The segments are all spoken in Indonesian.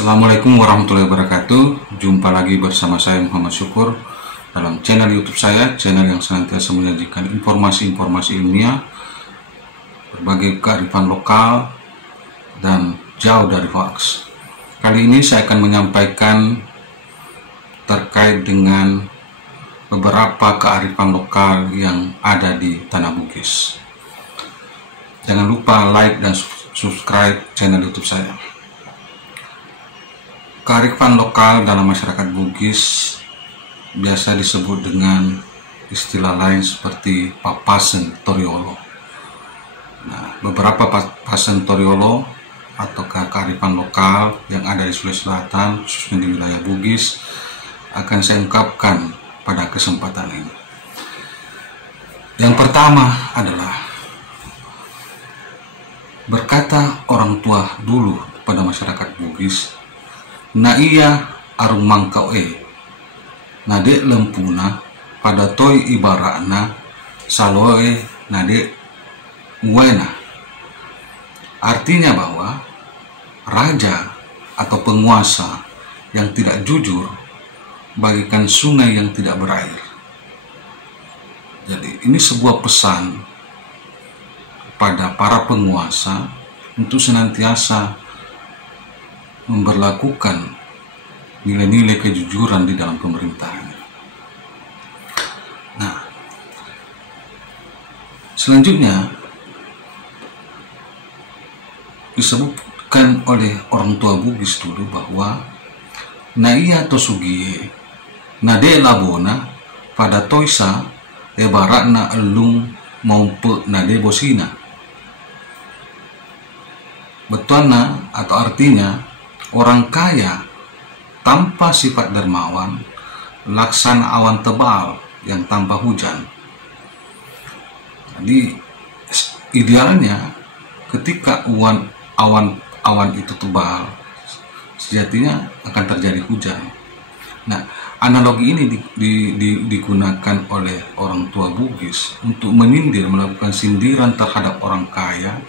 Assalamualaikum warahmatullahi wabarakatuh. Jumpa lagi bersama saya Muhammad Syukur dalam channel YouTube saya, channel yang senantiasa menyajikan informasi-informasi ilmiah, berbagai kearifan lokal, dan jauh dari hoax. Kali ini saya akan menyampaikan terkait dengan beberapa kearifan lokal yang ada di Tanah Bugis. Jangan lupa like dan subscribe channel YouTube saya. Kearifan lokal dalam masyarakat Bugis biasa disebut dengan istilah lain seperti papasen toriolo. Nah, beberapa papasen toriolo atau kearifan lokal yang ada di Sulawesi Selatan, khususnya di wilayah Bugis, akan saya ungkapkan pada kesempatan ini. Yang pertama adalah berkata orang tua dulu pada masyarakat Bugis, na iya arung mangkau nade lempuna pada toy ibaratna saloe nade uwena. Artinya bahwa raja atau penguasa yang tidak jujur bagikan sungai yang tidak berair. Jadi ini sebuah pesan pada para penguasa untuk senantiasa memberlakukan nilai-nilai kejujuran di dalam pemerintahan. Nah, selanjutnya disebutkan oleh orang tua Bugis dulu bahwa na iya tosugie nade labona pada toisa ebaratna elung maumpe nade bosina. Betuana atau artinya orang kaya tanpa sifat dermawan laksana awan tebal yang tanpa hujan. Jadi idealnya ketika awan itu tebal, sejatinya akan terjadi hujan. Nah, analogi ini digunakan oleh orang tua Bugis untuk menyindir, melakukan sindiran terhadap orang kaya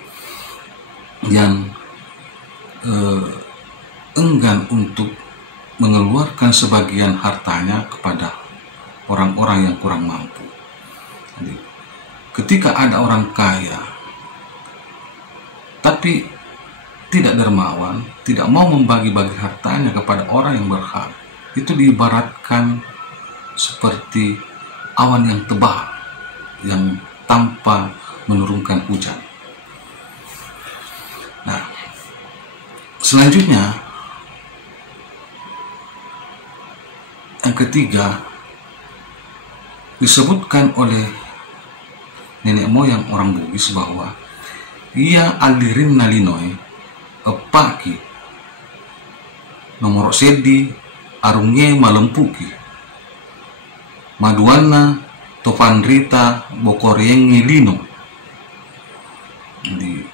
yang enggan untuk mengeluarkan sebagian hartanya kepada orang-orang yang kurang mampu. Jadi, ketika ada orang kaya tapi tidak dermawan, tidak mau membagi-bagi hartanya kepada orang yang berhak, itu diibaratkan seperti awan yang tebal yang tanpa menurunkan hujan. Nah, selanjutnya yang ketiga disebutkan oleh nenek moyang orang Bugis bahwa ia alirin nalinoi epaki nomor sedi arungnya malempuki maduana tofandrita bokorieng lino. Jadi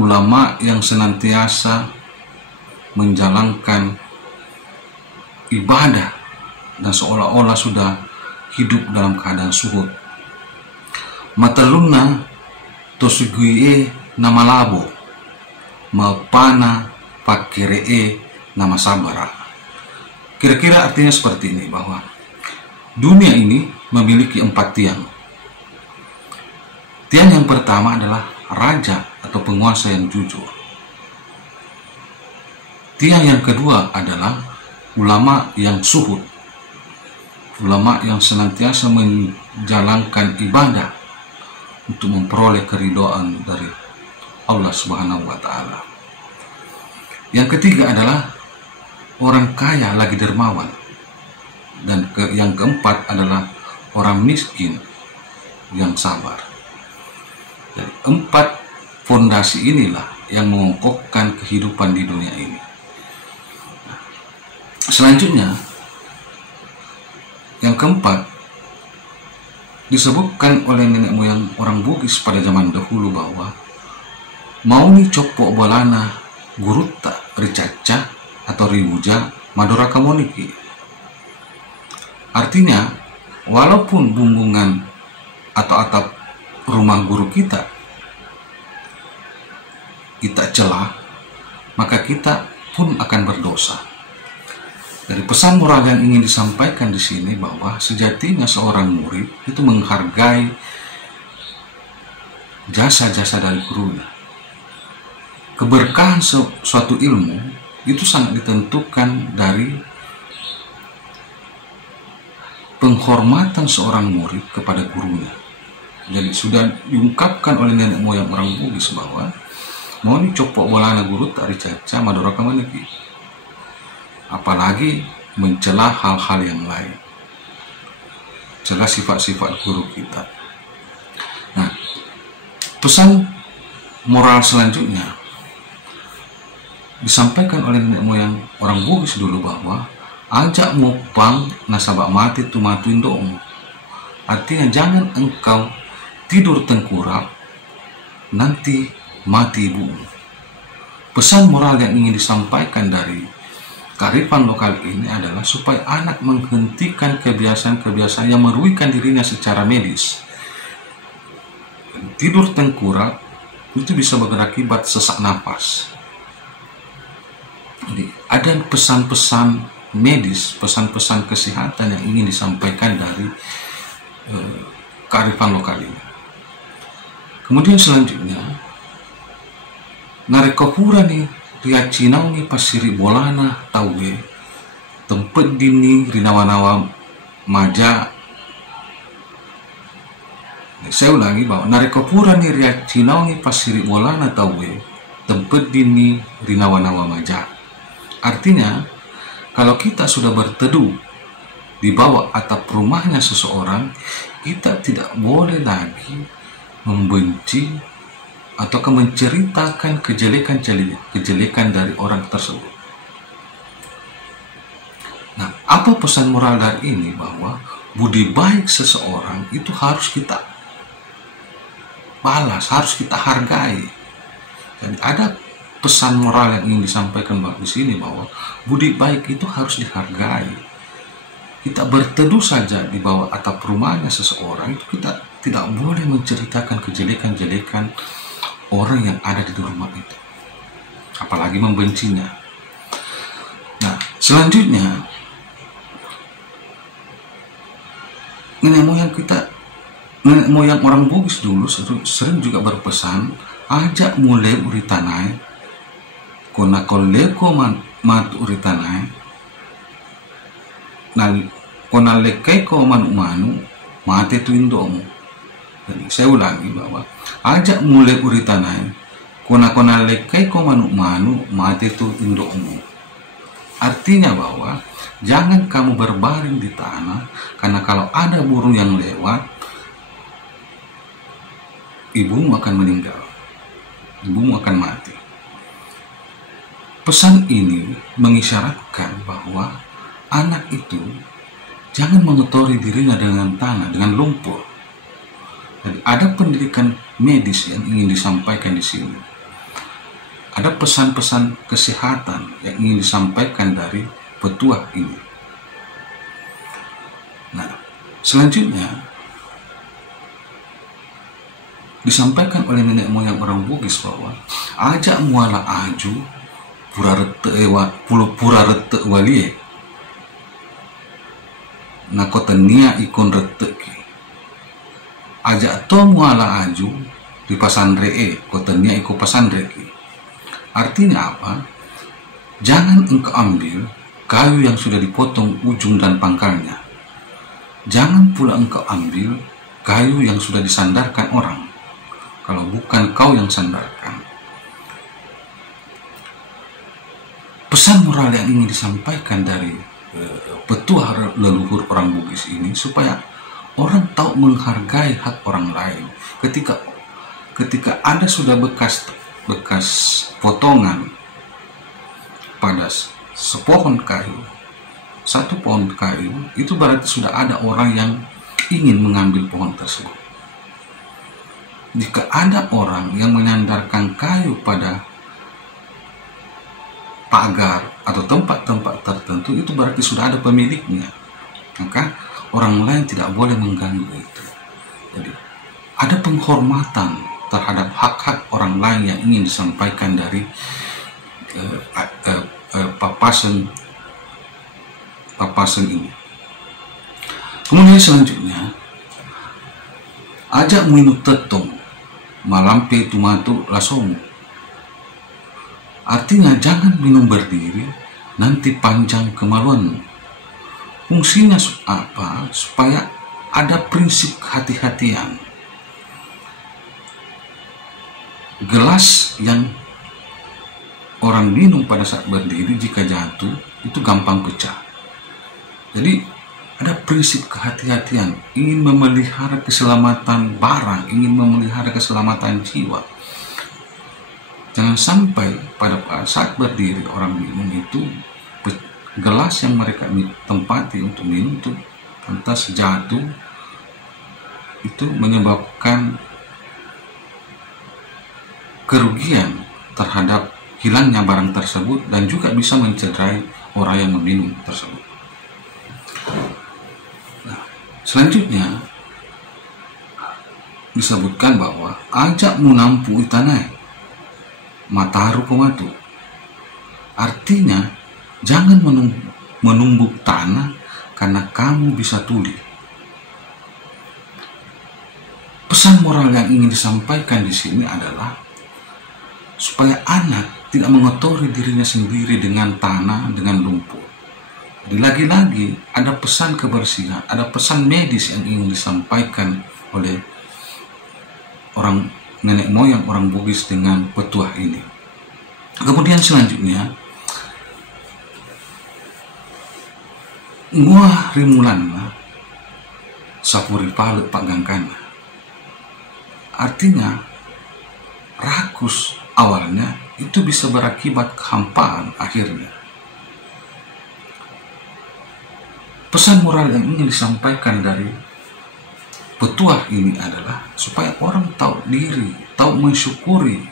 ulama yang senantiasa menjalankan ibadah dan seolah-olah sudah hidup dalam keadaan suhud. Mataluna tosuguie nama labo mapana pakiree nama sabara. Kira-kira artinya seperti ini, bahwa dunia ini memiliki 4 tiang. Tiang yang pertama adalah raja atau penguasa yang jujur. Tiang yang kedua adalah ulama yang suhud, ulama yang senantiasa menjalankan ibadah untuk memperoleh keridhaan dari Allah Subhanahu wa Ta'ala. Yang ketiga adalah orang kaya lagi dermawan, dan yang keempat adalah orang miskin yang sabar. Jadi 4 fondasi inilah yang mengokohkan kehidupan di dunia ini. Selanjutnya, yang keempat disebutkan oleh nenek moyang orang Bugis pada zaman dahulu bahwa mauni copok bolana gurutta ricaca atau riwuja madura kamoniki. Artinya, walaupun bumbungan atau atap rumah guru kita celah, maka kita pun akan berdosa. Dari pesan moral yang ingin disampaikan di sini bahwa sejatinya seorang murid itu menghargai jasa-jasa dari gurunya. Keberkahan suatu ilmu itu sangat ditentukan dari penghormatan seorang murid kepada gurunya. Jadi sudah diungkapkan oleh nenek moyang orang Bugis bahwa mau dicopok bolana guru tak ricaca madora kamaniki, apalagi mencela hal-hal yang lain, celah sifat-sifat guru kita. Nah, pesan moral selanjutnya disampaikan oleh nenek moyang orang Bugis dulu bahwa ajak mopang nasabak mati tu matuin doong. Artinya jangan engkau tidur tengkurap nanti mati ibu. Pesan moral yang ingin disampaikan dari kearifan lokal ini adalah supaya anak menghentikan kebiasaan-kebiasaan yang merugikan dirinya secara medis. Tidur tengkurap itu bisa berakibat sesak napas. Jadi ada pesan-pesan medis, pesan-pesan kesehatan yang ingin disampaikan dari kearifan lokal ini. Kemudian selanjutnya, narekopura nih ria cinau nih pasiri bolana tauwe tempat dini rinawa-nawa maja. Saya ulangi bahwa narekopura nih ria cinau nih pasiri bolana tauwe tempat dini rinawa-nawa maja. Artinya, kalau kita sudah berteduh di bawah atap rumahnya seseorang, kita tidak boleh lagi membenci atau menceritakan kejelekan dari orang tersebut. Nah, apa pesan moral dari ini? Bahwa budi baik seseorang itu harus kita balas, harus kita hargai. Jadi ada pesan moral yang ingin disampaikan di sini bahwa budi baik itu harus dihargai. Kita berteduh saja di bawah atap rumahnya seseorang, itu kita tidak boleh menceritakan kejelekan-jelekan orang yang ada di rumah itu, apalagi membencinya. Nah, selanjutnya nenek moyang orang Bugis dulu sering juga berpesan, ajak mulai uritanai kona koleko mat uritanai kona lekai ko manu mate tu indomu. Jadi saya ulangi bahwa ajak mulai uritanai kona lekai ko manu mate tu indomu. Artinya bahwa jangan kamu berbaring di tanah, karena kalau ada burung yang lewat, ibumu akan meninggal, ibumu akan mati. Pesan ini mengisyaratkan bahwa anak itu jangan mengotori dirinya dengan tanah, dengan lumpur. Jadi ada pendidikan medis yang ingin disampaikan di sini. Ada pesan-pesan kesehatan yang ingin disampaikan dari petuah ini. Nah, selanjutnya disampaikan oleh nenek moyang orang Bugis bahwa ajak muala aju pura rete walie nakotania ikon rete ki ajak to muala aju di pasandre kotania iko pasandre ki. Artinya apa? Jangan engkau ambil kayu yang sudah dipotong ujung dan pangkalnya. Jangan pula engkau ambil kayu yang sudah disandarkan orang, kalau bukan kau yang sandarkan. Pesan moral yang ingin disampaikan dari petuah leluhur orang Bugis ini supaya orang tahu menghargai hak orang lain. Ketika ada sudah bekas potongan pada sepohon kayu, satu pohon kayu, itu berarti sudah ada orang yang ingin mengambil pohon tersebut. Jika ada orang yang menyandarkan kayu pada pagar atau tempat-tempat tertentu, itu berarti sudah ada pemiliknya, maka orang lain tidak boleh mengganggu itu. Jadi ada penghormatan terhadap hak-hak orang lain yang ingin disampaikan dari papasan ini. Kemudian selanjutnya, ajak minum tetong malampe tumatu lasomu. Artinya jangan minum berdiri, nanti panjang kemaluanmu. Fungsinya apa? Supaya ada prinsip kehati-hatian. Gelas yang orang minum pada saat berdiri jika jatuh itu gampang pecah. Jadi ada prinsip kehati-hatian, ingin memelihara keselamatan barang, ingin memelihara keselamatan jiwa. Jangan sampai pada saat berdiri orang minum itu gelas yang mereka tempati untuk minum itu lantas jatuh, itu menyebabkan kerugian terhadap hilangnya barang tersebut dan juga bisa mencederai orang yang meminum tersebut. Nah, selanjutnya disebutkan bahwa ajak munampu itanai mataru komatu. Artinya jangan menumbuk tanah karena kamu bisa tuli. Pesan moral yang ingin disampaikan di sini adalah supaya anak tidak mengotori dirinya sendiri dengan tanah, dengan lumpur. Jadi lagi-lagi ada pesan kebersihan, ada pesan medis yang ingin disampaikan oleh orang nenek moyang orang Bugis dengan petuah ini. Kemudian selanjutnya, Nguah rimulanna sapuri palu pagangkana. Artinya rakus awalnya itu bisa berakibat kehampaan akhirnya. Pesan moral yang ingin disampaikan dari petuah ini adalah supaya orang tahu diri, tahu mensyukuri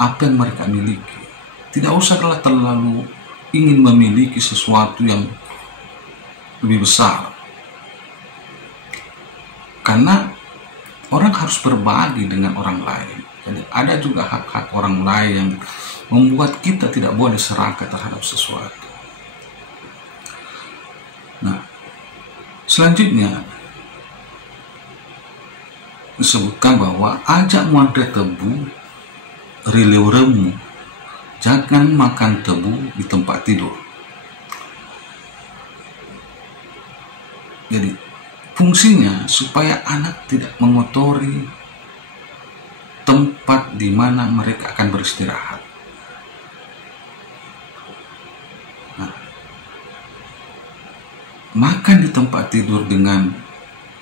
apa yang mereka miliki. Tidak usahlah terlalu ingin memiliki sesuatu yang lebih besar. Karena orang harus berbagi dengan orang lain. Jadi ada juga hak-hak orang lain yang membuat kita tidak boleh serakah terhadap sesuatu. Nah, selanjutnya disebutkan bahwa ajak muangke tebu rilewremu, jangan makan tebu di tempat tidur. Jadi fungsinya supaya anak tidak mengotori tempat di mana mereka akan beristirahat. Nah, makan di tempat tidur dengan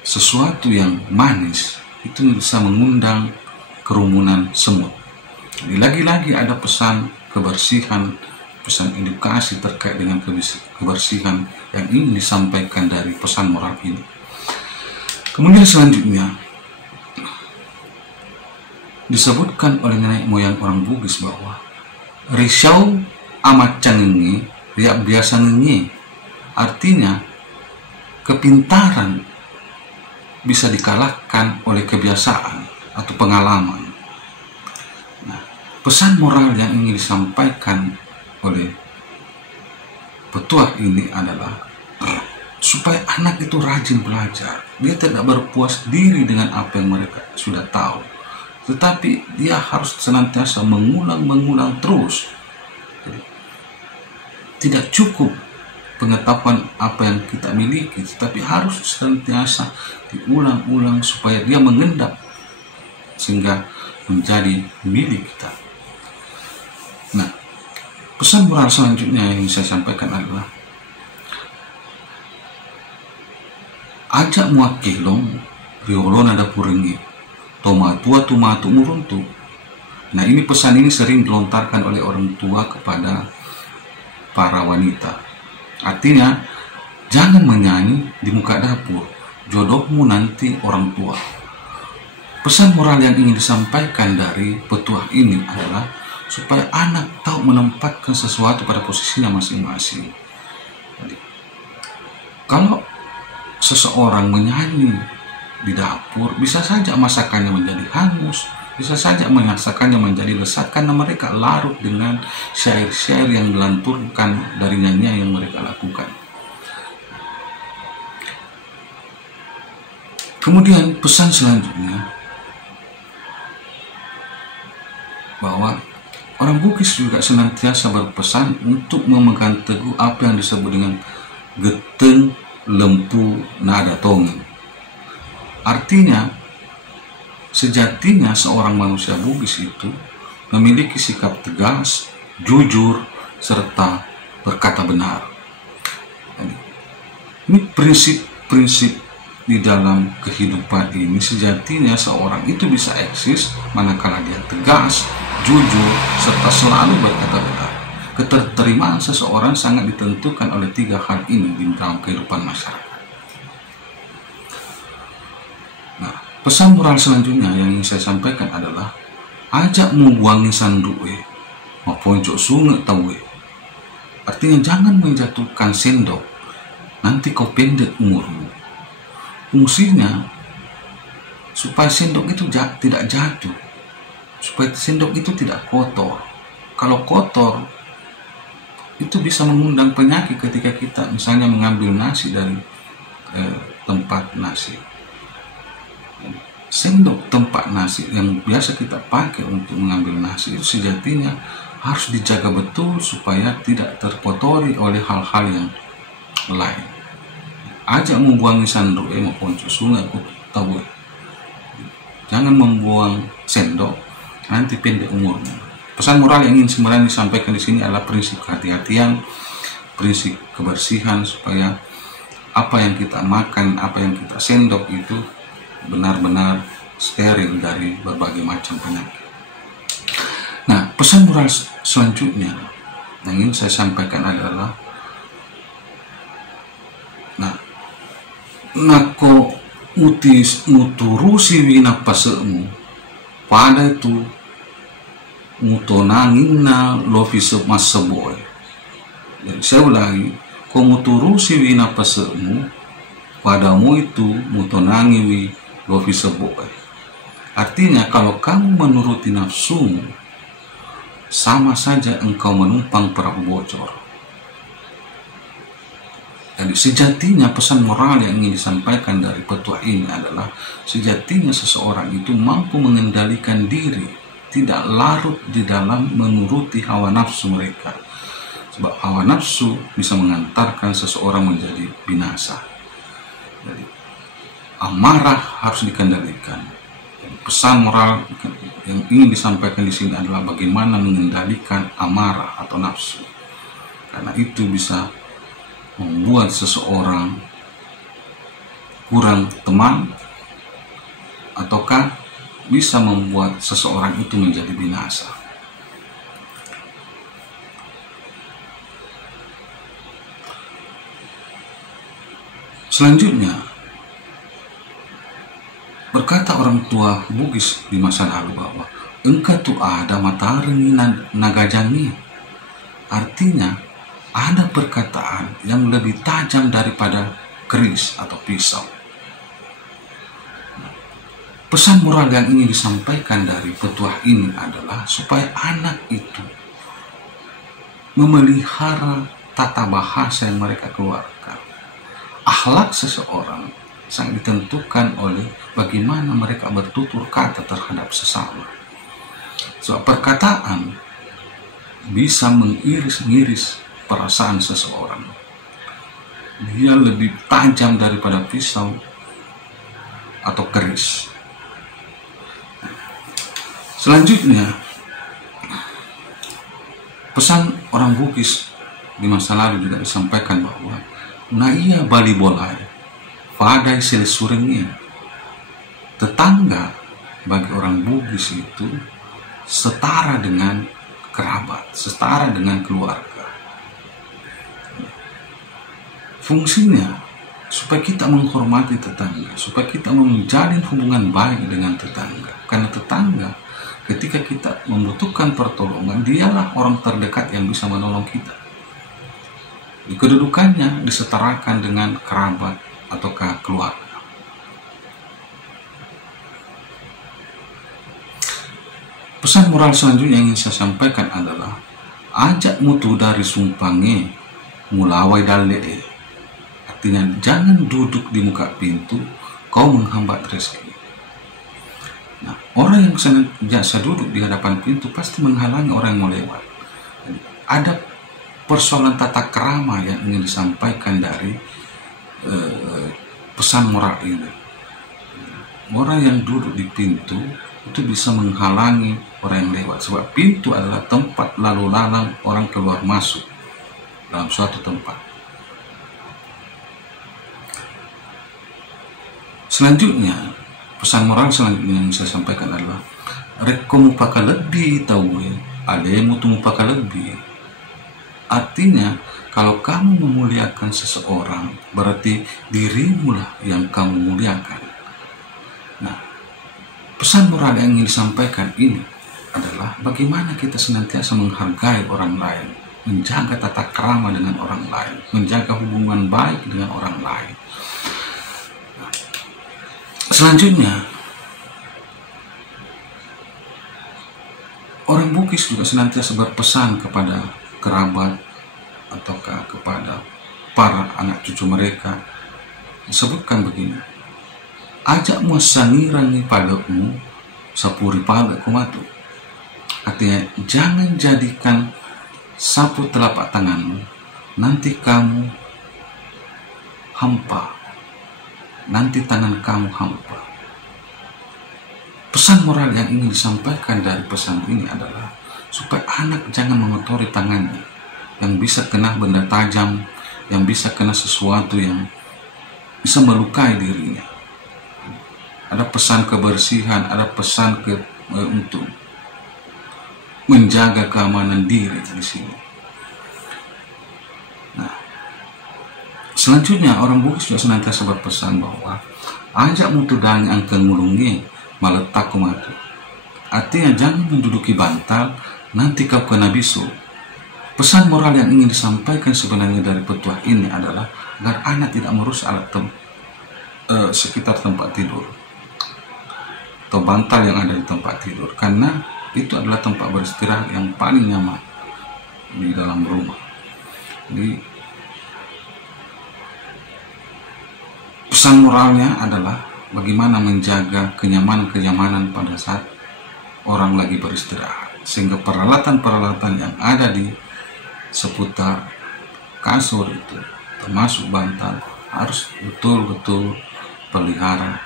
sesuatu yang manis itu bisa mengundang kerumunan semut. Jadi lagi-lagi ada pesan kebersihan, pesan edukasi terkait dengan kebersihan yang ingin disampaikan dari pesan moral ini. Kemudian selanjutnya disebutkan oleh nenek moyang orang Bugis bahwa risau amat cangengi riak biasa ngengi. Artinya kepintaran bisa dikalahkan oleh kebiasaan atau pengalaman. Nah, pesan moral yang ingin disampaikan oleh petuah ini adalah supaya anak itu rajin belajar. Dia tidak berpuas diri dengan apa yang mereka sudah tahu, tetapi dia harus senantiasa mengulang terus. Jadi, tidak cukup pengetahuan apa yang kita miliki, tetapi harus senantiasa diulang-ulang supaya dia mengendap sehingga menjadi milik kita. Nah, pesan moral selanjutnya yang saya sampaikan adalah ajak muakilong riolo nada puringi tomatua tumatu muruntu. Nah, ini pesan ini sering dilontarkan oleh orang tua kepada para wanita. Artinya jangan menyanyi di muka dapur, jodohmu nanti orang tua. Pesan moral yang ingin disampaikan dari petuah ini adalah supaya anak tahu menempatkan sesuatu pada posisinya masing-masing. Jadi, kalau seseorang menyanyi di dapur, bisa saja masakannya menjadi hangus, bisa saja menyaksikannya menjadi lesat karena mereka larut dengan syair-syair yang dilanturkan dari nyanyian yang mereka lakukan. Kemudian pesan selanjutnya bahwa orang Bugis juga senantiasa berpesan untuk memegang teguh apa yang disebut dengan geteng lempu nada tongeng. Artinya, sejatinya seorang manusia Bugis itu memiliki sikap tegas, jujur, serta berkata benar. Ini prinsip-prinsip di dalam kehidupan ini. Sejatinya seorang itu bisa eksis manakala dia tegas, jujur, serta selalu berkata benar. Keterterimaan seseorang sangat ditentukan oleh 3 hal ini di dalam kehidupan masyarakat. Nah, pesan moral selanjutnya yang ingin saya sampaikan adalah ajak membuangi sanduke maponcok sungai tawe. Artinya jangan menjatuhkan sendok, nanti kau pendek umurmu. Fungsinya supaya sendok itu tidak jatuh, supaya sendok itu tidak kotor. Kalau kotor, itu bisa mengundang penyakit ketika kita misalnya mengambil nasi dari tempat nasi. Sendok tempat nasi yang biasa kita pakai untuk mengambil nasi itu sejatinya harus dijaga betul supaya tidak terkotori oleh hal-hal yang lain. Ajak membuangi sendok maupun sungai aku tahu. Jangan membuang sendok, nanti pendek umurnya. Pesan moral yang ingin sebenarnya disampaikan di sini adalah prinsip kehati-hatian, prinsip kebersihan supaya apa yang kita makan, apa yang kita sendok itu benar-benar steril dari berbagai macam penyakit. Nah, pesan moral selanjutnya yang ingin saya sampaikan adalah nako muturusi wina pasemu pada itu mutonangina lofi maseboy. Jadi saya ulangi, kau muturusi wina pasemu padamu itu mutonangi wi lofi seboy. Artinya kalau kamu menuruti nafsumu, sama saja engkau menumpang perahu bocor. Jadi sejatinya pesan moral yang ingin disampaikan dari petua ini adalah sejatinya seseorang itu mampu mengendalikan diri, tidak larut di dalam menuruti hawa nafsu mereka. Sebab hawa nafsu bisa mengantarkan seseorang menjadi binasa. Jadi amarah harus dikendalikan. Pesan moral yang ingin disampaikan di sini adalah bagaimana mengendalikan amarah atau nafsu. Karena itu bisa membuat seseorang kurang teman ataukah bisa membuat seseorang itu menjadi binasa. Selanjutnya, berkata orang tua Bugis di masa lalu bahwa engkau tu ada matarengi nagajangi. Artinya ada perkataan yang lebih tajam daripada keris atau pisau. Pesan moral yang ingin disampaikan dari petuah ini adalah supaya anak itu memelihara tata bahasa yang mereka keluarkan. Akhlak seseorang sangat ditentukan oleh bagaimana mereka bertutur kata terhadap sesama. Sebab perkataan bisa mengiris-ngiris perasaan seseorang. Dia lebih tajam daripada pisau atau keris. Selanjutnya, pesan orang Bugis di masa lalu juga disampaikan bahwa naiya bali bolai padai selesurengnya. Tetangga bagi orang Bugis itu setara dengan kerabat, setara dengan keluarga. Fungsinya supaya kita menghormati tetangga, supaya kita menjalin hubungan baik dengan tetangga. Karena tetangga ketika kita membutuhkan pertolongan, dialah orang terdekat yang bisa menolong kita. Kedudukannya disetarakan dengan kerabat ataukah keluarga. Pesan moral selanjutnya yang ingin saya sampaikan adalah ajak mutu dari sumpange mulawai dalle. Artinya jangan duduk di muka pintu kau menghambat rezeki. Nah, orang yang senantiasa duduk di hadapan pintu pasti menghalangi orang yang mau lewat. Jadi, ada persoalan tata krama yang ingin disampaikan dari pesan moral ini. Orang yang duduk di pintu itu bisa menghalangi orang yang lewat, sebab pintu adalah tempat lalu lalang orang keluar masuk dalam suatu tempat. Selanjutnya, pesan moral selanjutnya yang saya sampaikan adalah rekomu paka lebih tahu alemu tumu paka lebih. Artinya, kalau kamu memuliakan seseorang, berarti dirimu lah yang kamu muliakan. Nah, pesan moral yang ingin disampaikan ini adalah bagaimana kita senantiasa menghargai orang lain, menjaga tata krama dengan orang lain, menjaga hubungan baik dengan orang lain. Selanjutnya, orang Bugis juga senantiasa berpesan kepada kerabat ataukah kepada para anak cucu mereka. Disebutkan begini, ajak muasangirangi padamu sapuri pada kumatu. Artinya jangan jadikan sapu telapak tanganmu, nanti kamu hampa, nanti tangan kamu hampa. Pesan moral yang ingin disampaikan dari pesan ini adalah supaya anak jangan mengotori tangannya, yang bisa kena benda tajam, yang bisa kena sesuatu yang bisa melukai dirinya. Ada pesan kebersihan, ada pesan untuk menjaga keamanan diri di sini. Nah, selanjutnya orang Bugis juga senantiasa berpesan bahwa ajak mutu dang angkeng mulungi maletak kumatu. Artinya jangan menduduki bantal, nanti kau kena bisu. Pesan moral yang ingin disampaikan sebenarnya dari petuah ini adalah agar anak tidak merusak alat sekitar tempat tidur atau bantal yang ada di tempat tidur, karena itu adalah tempat beristirahat yang paling nyaman di dalam rumah. Jadi pesan moralnya adalah bagaimana menjaga kenyamanan pada saat orang lagi beristirahat, sehingga peralatan-peralatan yang ada di seputar kasur itu termasuk bantal harus betul-betul pelihara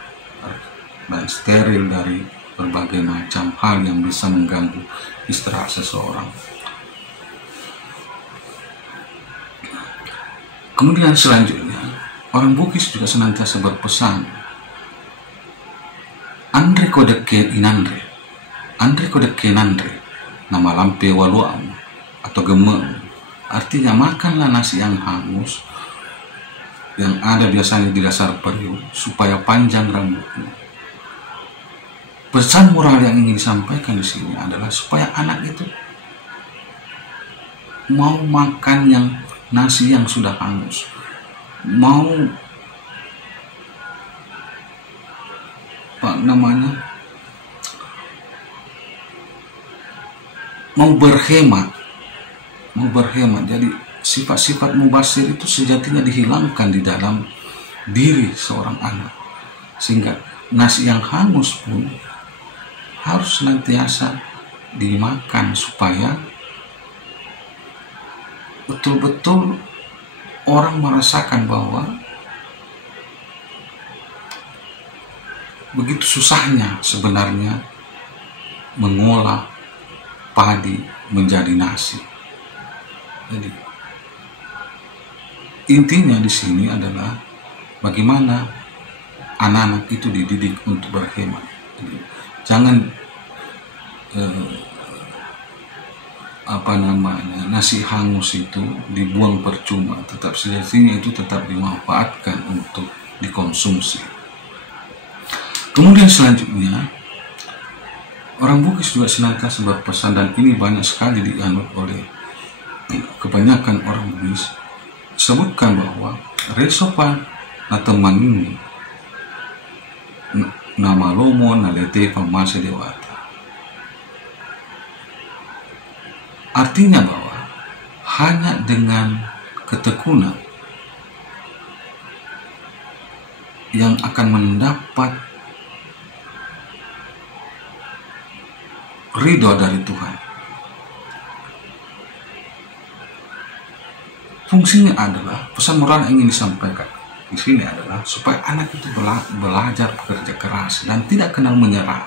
dan steril dari berbagai macam hal yang bisa mengganggu istirahat seseorang. Kemudian selanjutnya, orang Bugis juga senantiasa berpesan Andre kodeke inandre, Andre kodeke nandre, nama lampe waluam atau gemem. Artinya makanlah nasi yang hangus yang ada biasanya di dasar periuk supaya panjang rambutmu. Pesan moral yang ingin disampaikan di sini adalah supaya anak itu mau makan yang nasi yang sudah hangus, mau mau berhemat. Jadi sifat-sifat mubazir itu sejatinya dihilangkan di dalam diri seorang anak, sehingga nasi yang hangus pun harus senantiasa dimakan supaya betul-betul orang merasakan bahwa begitu susahnya sebenarnya mengolah padi menjadi nasi. Jadi intinya di sini adalah bagaimana anak-anak itu dididik untuk berhemat. Jadi, jangan nasi hangus itu dibuang percuma, tetap sejatinya itu tetap dimanfaatkan untuk dikonsumsi. Kemudian selanjutnya, orang Bugis juga senantiasa berpesan, dan ini banyak sekali dianut oleh kebanyakan orang Bugis, sebutkan bahwa resopan atau mangini nama lomo nalete pamase dewata. Artinya bahwa hanya dengan ketekunan yang akan mendapat ridho dari Tuhan. Fungsinya adalah, pesan moral yang ingin disampaikan di sini adalah supaya anak itu belajar bekerja keras dan tidak kenal menyerah.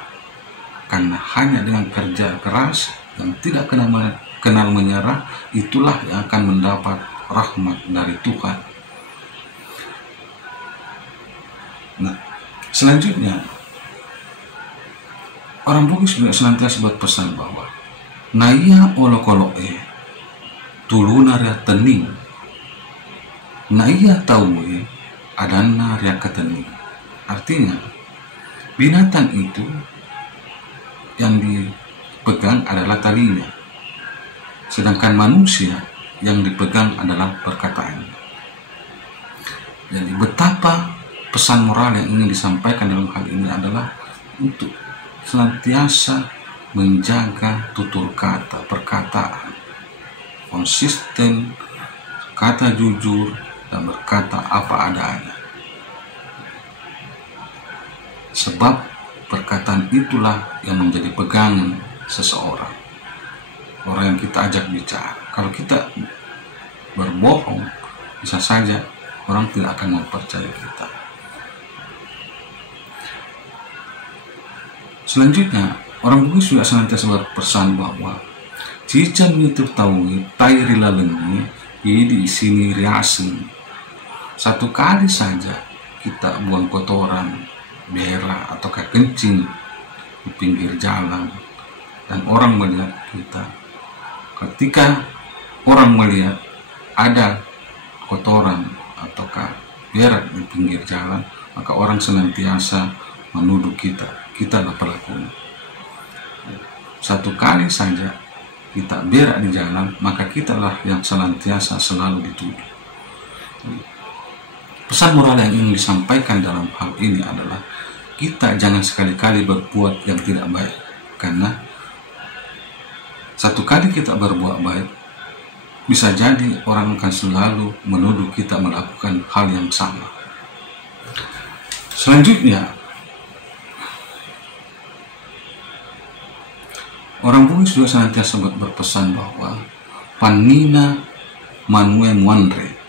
Karena hanya dengan kerja keras yang tidak kenal menyerah, itulah yang akan mendapat rahmat dari Tuhan. Nah, selanjutnya orang Bugis juga senantiasa berpesan bahwa naya olokoloe tuluna ria tening, naya tauwe adana ria ketening. Artinya binatang itu yang dipegang adalah talinya, sedangkan manusia yang dipegang adalah perkataannya. Jadi betapa pesan moral yang ingin disampaikan dalam hal ini adalah untuk senantiasa menjaga tutur kata, perkataan, konsisten, kata jujur, dan berkata apa adanya. Sebab perkataan itulah yang menjadi pegangan seseorang, orang yang kita ajak bicara. Kalau kita berbohong, bisa saja orang tidak akan mempercayai kita. Selanjutnya, orang Bugis juga senantiasa berpesan bahwa cican itu tahu tairi lalengi di sini riasin. Satu kali saja kita buang kotoran, berak atau kencing di pinggir jalan dan orang melihat kita. Ketika orang melihat ada kotoran atau berak di pinggir jalan, maka orang senantiasa menuduh kita adalah pelakunya. Satu kali saja kita berak di jalan, maka kitalah yang senantiasa selalu dituduh. Pesan moral yang ingin disampaikan dalam hal ini adalah kita jangan sekali-kali berbuat yang tidak baik, karena satu kali kita berbuat baik, bisa jadi orang akan selalu menuduh kita melakukan hal yang sama. Selanjutnya, orang Bugis juga senantiasa berpesan bahwa panina manue muanre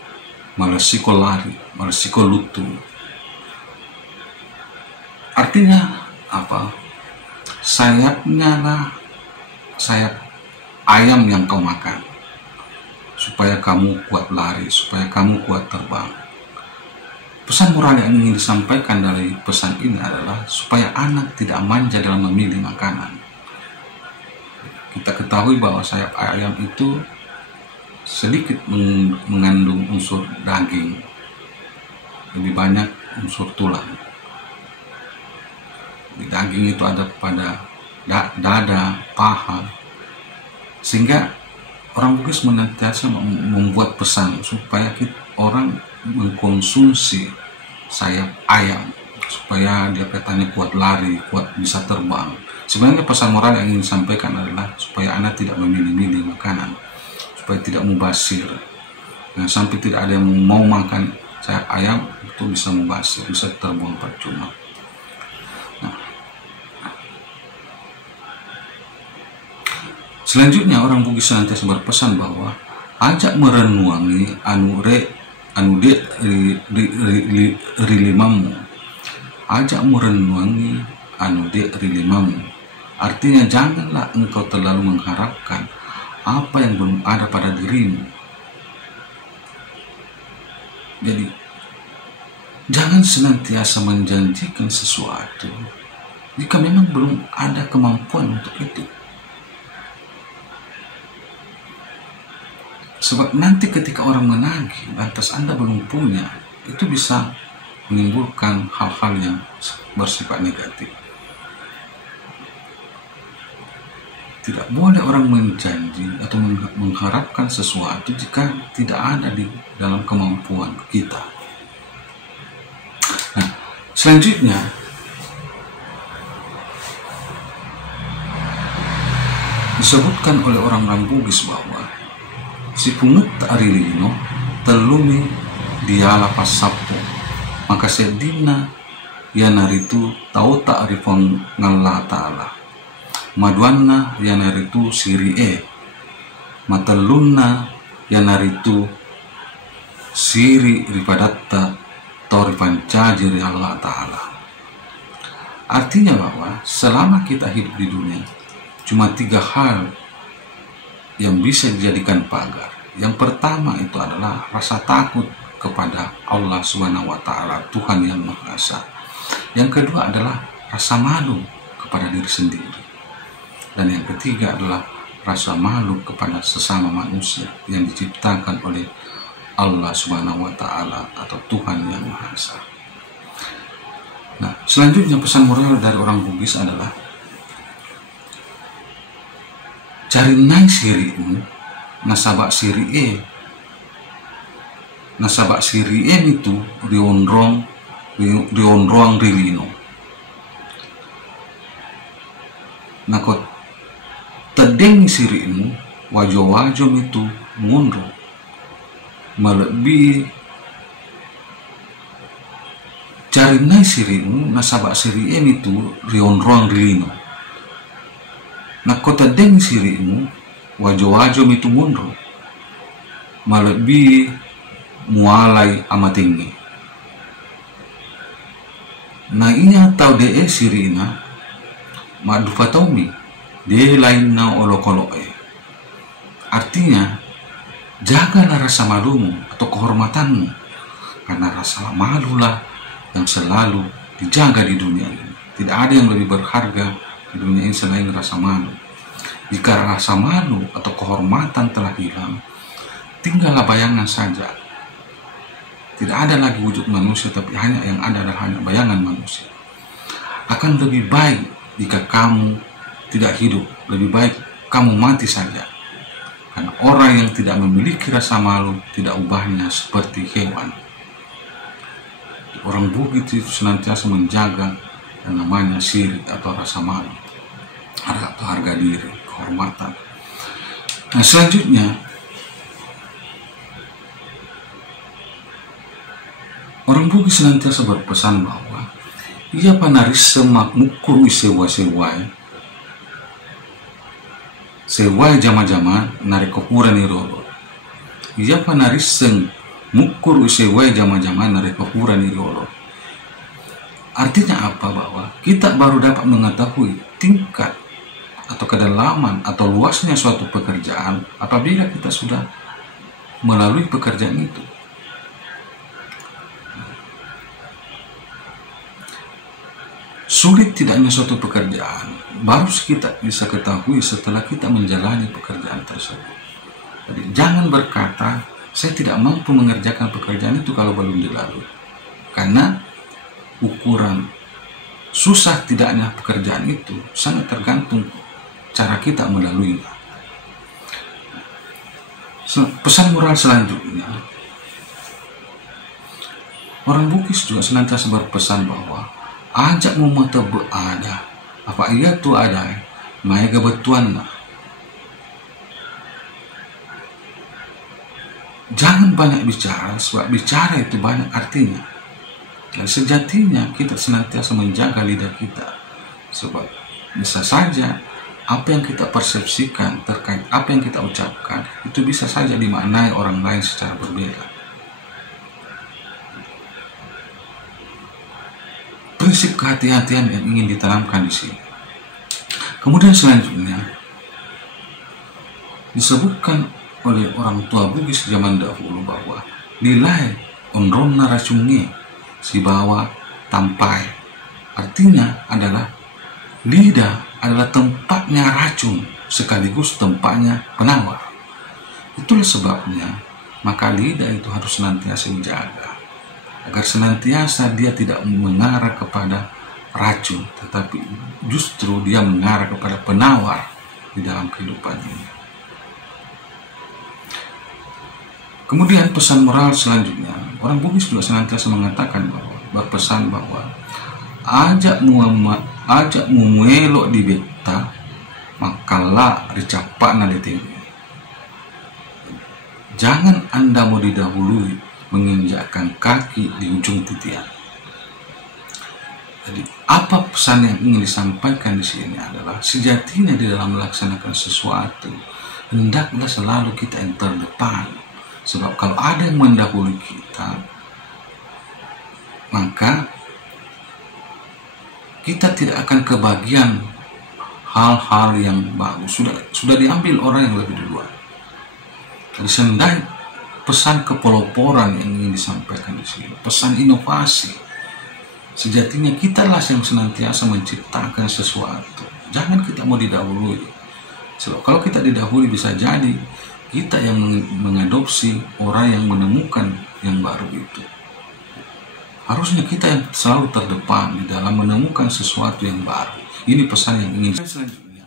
malasiko lari malasiko lutu. Artinya apa? Sayapnya lah sayap ayam yang kau makan, supaya kamu kuat lari, supaya kamu kuat terbang. Pesan moral yang ingin disampaikan dari pesan ini adalah supaya anak tidak manja dalam memilih makanan. Kita ketahui bahwa sayap ayam itu sedikit mengandung unsur daging, lebih banyak unsur tulang. Di daging itu ada pada dada, paha, sehingga orang Bugis senantiasa membuat pesan supaya orang mengkonsumsi sayap ayam supaya dia katanya kuat lari, kuat bisa terbang. Sebenarnya pesan moral yang ingin disampaikan adalah supaya anak tidak memilih-milih makanan, supaya tidak mubazir. Sampai tidak ada yang mau makan sayap ayam, itu bisa mubazir, bisa terbuang percuma. Selanjutnya orang Bugis senantiasa berpesan bahwa ajak merenungi rilimamu. Ajak merenungi rilimamu. Artinya janganlah engkau terlalu mengharapkan apa yang belum ada pada dirimu. Jadi jangan senantiasa menjanjikan sesuatu jika memang belum ada kemampuan untuk itu. Sebab nanti ketika orang menagih, lantas Anda belum punya, itu bisa menimbulkan hal-hal yang bersifat negatif. Tidak boleh orang menjanji atau mengharapkan sesuatu jika tidak ada di dalam kemampuan kita. Nah, selanjutnya Disebutkan oleh orang-orang Bugis bahwa si pungut arilino telumi diala pasapo, maka sedina yanaritu tau ta'rifon ngalla ta'ala maduanna yanaritu siri matellunna yanaritu siri ripadatta torifan cajiri Allah ta'ala. Artinya bahwa selama kita hidup di dunia, cuma 3 hal yang bisa dijadikan pagar. Yang pertama itu adalah rasa takut kepada Allah Subhanahu wa Ta'ala, Tuhan yang Maha Esa. Yang kedua adalah rasa malu kepada diri sendiri. Dan yang ketiga adalah rasa malu kepada sesama manusia yang diciptakan oleh Allah Subhanahu wa Ta'ala atau Tuhan yang Maha Esa. Nah, selanjutnya pesan moral dari orang Bugis adalah cari nai sirimu nasabak siri nasabak siri itu rionrong rilino. Nakot tedeng sirimu wajo itu munro melebihi cari nai sirimu nasabak siri itu rionrong rilino. Nakota deng sirimu wajo itu munro malebi mualai amatingi. Na inya tau de sirina madufatomi de lain na olokoloe. Artinya jagalah rasa malumu atau kehormatanmu, karena rasa malulah yang selalu dijaga di dunia ini. Tidak ada yang lebih berharga di dunia ini selain rasa malu. Jika rasa malu atau kehormatan telah hilang, tinggallah bayangan saja. Tidak ada lagi wujud manusia, tapi hanya yang ada adalah hanya bayangan manusia. Akan lebih baik jika kamu tidak hidup, lebih baik kamu mati saja. Karena orang yang tidak memiliki rasa malu tidak ubahnya seperti hewan. Orang Bugis itu senantiasa menjaga yang namanya siri atau rasa malu, atau harga diri, kehormatan. Nah, selanjutnya orang Bugis senantiasa berpesan bahwa ia panaris semak mukur sewai jama-jama narik kopuran irolo. Ia panaris mukur sewai jama-jama narik kopuran irolo. Artinya apa? Bahwa kita baru dapat mengetahui tingkat atau kedalaman atau luasnya suatu pekerjaan apabila kita sudah melalui pekerjaan itu. Sulit tidaknya suatu pekerjaan baru kita bisa ketahui setelah kita menjalani pekerjaan tersebut. Jadi jangan berkata saya tidak mampu mengerjakan pekerjaan itu kalau belum dilalui, karena ukuran susah tidaknya pekerjaan itu sangat tergantung cara kita melaluinya. Pesan moral selanjutnya, orang Bugis juga senantiasa berpesan bahwa ajak mata ada apa ia tu ada mai kebetulan. Jangan banyak bicara, sebab bicara itu banyak artinya. Dan sejatinya kita senantiasa menjaga lidah kita, sebab bisa saja apa yang kita persepsikan terkait apa yang kita ucapkan itu bisa saja dimaknai orang lain secara berbeda. Prinsip kehati-hatian yang ingin ditanamkan di sini. Kemudian selanjutnya disebutkan oleh orang tua Bugis zaman dahulu bahwa nilai onromna racunge si bawa tampai. Artinya adalah lidah adalah tempatnya racun sekaligus tempatnya penawar. Itulah sebabnya maka lidah itu harus senantiasa dijaga agar senantiasa dia tidak mengarah kepada racun, tetapi justru dia mengarah kepada penawar di dalam kehidupan ini. Kemudian pesan moral selanjutnya, orang Bugis juga senantiasa mengatakan bahwa berpesan bahwa ajak muelok di beta, maka kala dicapak na ditinggi. Jangan Anda mau didahului menginjakkan kaki di ujung titian. Jadi apa pesan yang ingin disampaikan di sini adalah sejatinya di dalam melaksanakan sesuatu hendaklah selalu kita yang terdepan. Sebab kalau ada yang mendahului kita, maka kita tidak akan kebagian hal-hal yang bagus. Sudah diambil orang yang lebih duluan. Jadi sendai pesan kepeloporan yang ingin disampaikan di sini, pesan inovasi. Sejatinya kitalah yang senantiasa menciptakan sesuatu. Jangan kita mau didahului. Sebab kalau kita didahului bisa jadi kita yang mengadopsi orang yang menemukan yang baru itu. Harusnya kita yang selalu terdepan di dalam menemukan sesuatu yang baru. Ini pesan yang ingin saya selanjutnya.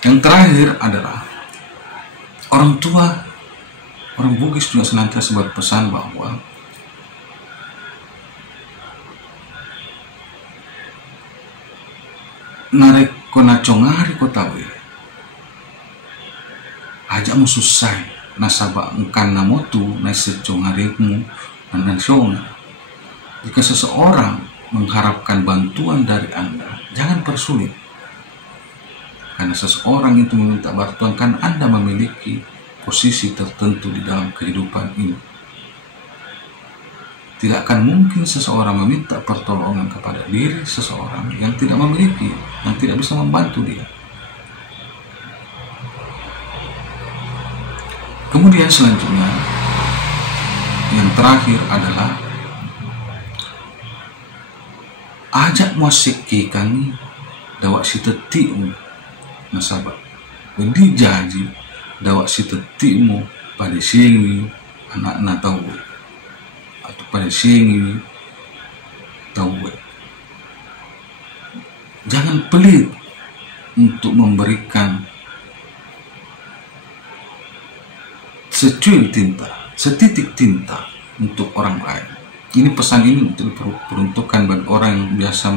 Yang terakhir adalah orang tua, orang Bugis juga senantiasa berpesan bahwa narek kona congari kotawe aja mu susai nasaba engkan namotu nasi congarekmu nansonga. Jika seseorang mengharapkan bantuan dari Anda, jangan persulit. Karena seseorang itu meminta bantuan kan Anda memiliki posisi tertentu di dalam kehidupan ini. Tidak akan mungkin seseorang meminta pertolongan kepada diri seseorang yang tidak memiliki, yang tidak bisa membantu dia. Kemudian selanjutnya, yang terakhir adalah ajak musik kami dawak si tetimu nasabah. Wedi jaji dawak si tetimu pada singi anak tahu atau pada singi tahu. Jangan pelit untuk memberikan secuil tinta, setitik tinta untuk orang lain. Ini pesan ini diperuntukkan bagi orang yang biasa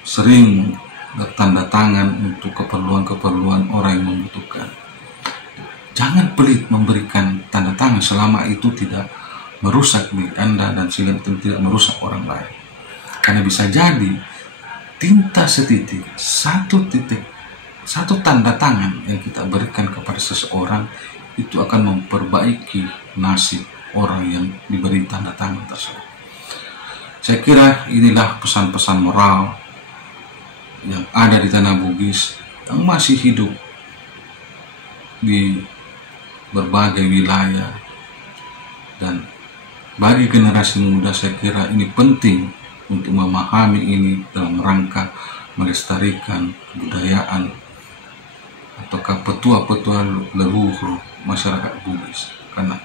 sering bertanda tangan untuk keperluan-keperluan orang yang membutuhkan. Jangan pelit memberikan tanda tangan selama itu tidak merusak diri Anda dan sehingga tidak merusak orang lain. Karena bisa jadi tinta setitik, satu titik, satu tanda tangan yang kita berikan kepada seseorang itu akan memperbaiki nasib orang yang diberi tanda tangan tersebut. Saya kira inilah pesan-pesan moral yang ada di tanah Bugis yang masih hidup di berbagai wilayah, dan bagi generasi muda saya kira ini penting untuk memahami ini dalam rangka melestarikan kebudayaan ataukah petua-petua leluhur masyarakat Bugis. Karena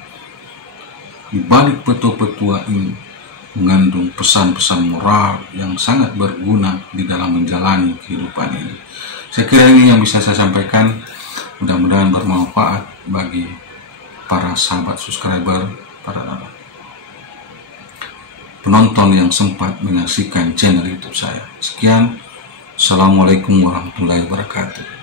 di balik petua-petua ini mengandung pesan-pesan moral yang sangat berguna di dalam menjalani kehidupan ini. Saya kira ini yang bisa saya sampaikan. Mudah-mudahan bermanfaat bagi para sahabat subscriber, para penonton yang sempat menyaksikan channel YouTube saya. Sekian, Assalamualaikum warahmatullahi wabarakatuh.